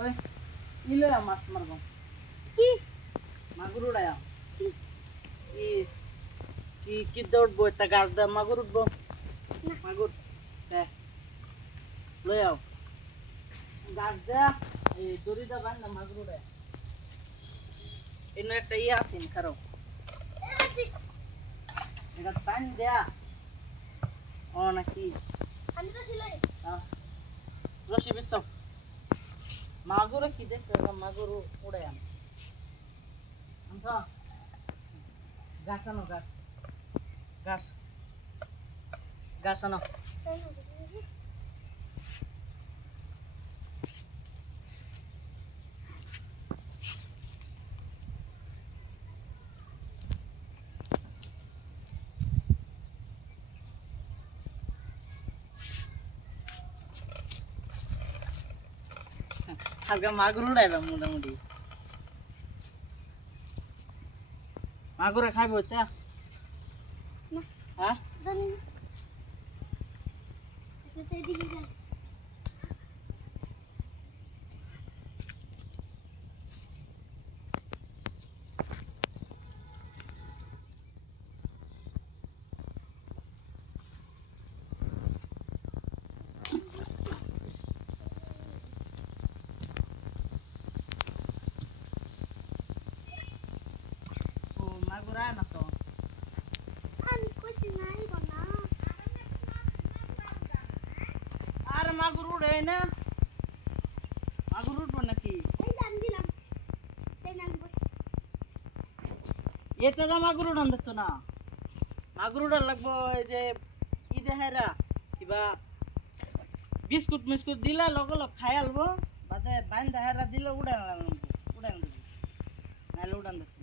ওই ইলে মাছ মারবো কি মাগুর উড়ায়া কি কি কি দৌড়বো তা গাছ দা মাগুর উঠবো মাগুর হ্যাঁ লই আও গাছ দা এই দড়ি দা বান্ধা মাগুর উড়ায়া এনে একটা ইয়ে আসেন খারাপ এটা টান দেয়া ও নাকি আমি তো ছিলাই রশি বেশ মাগুর কি দেখছ মাগুর উড়ে আন গাছ আনো গাছ গাছ গাছ আনো হালকা মাগুর উড়াইলাম মোটামুটি মাগুরে খাইব তা হ্যাঁ জানি না এটা এদিকে যাই ও মাগুর আয় না তো আমি কইছি নাই বনা আর মাগুর উড়ে না মাগুর উঠবো নাকি এই জান দিলাম তাই না বস এতে যা মাগুর উড়ান দিত না মাগুর উড়ান লাগবো এই যে ঈদে হেরা কিবা বিস্কুট মিস্কুট দিলা লগ লগ খাই আলবো বাদে বাইন্দা হেরা দিলে উড়ান দিবি নাহলে উড়ান দিত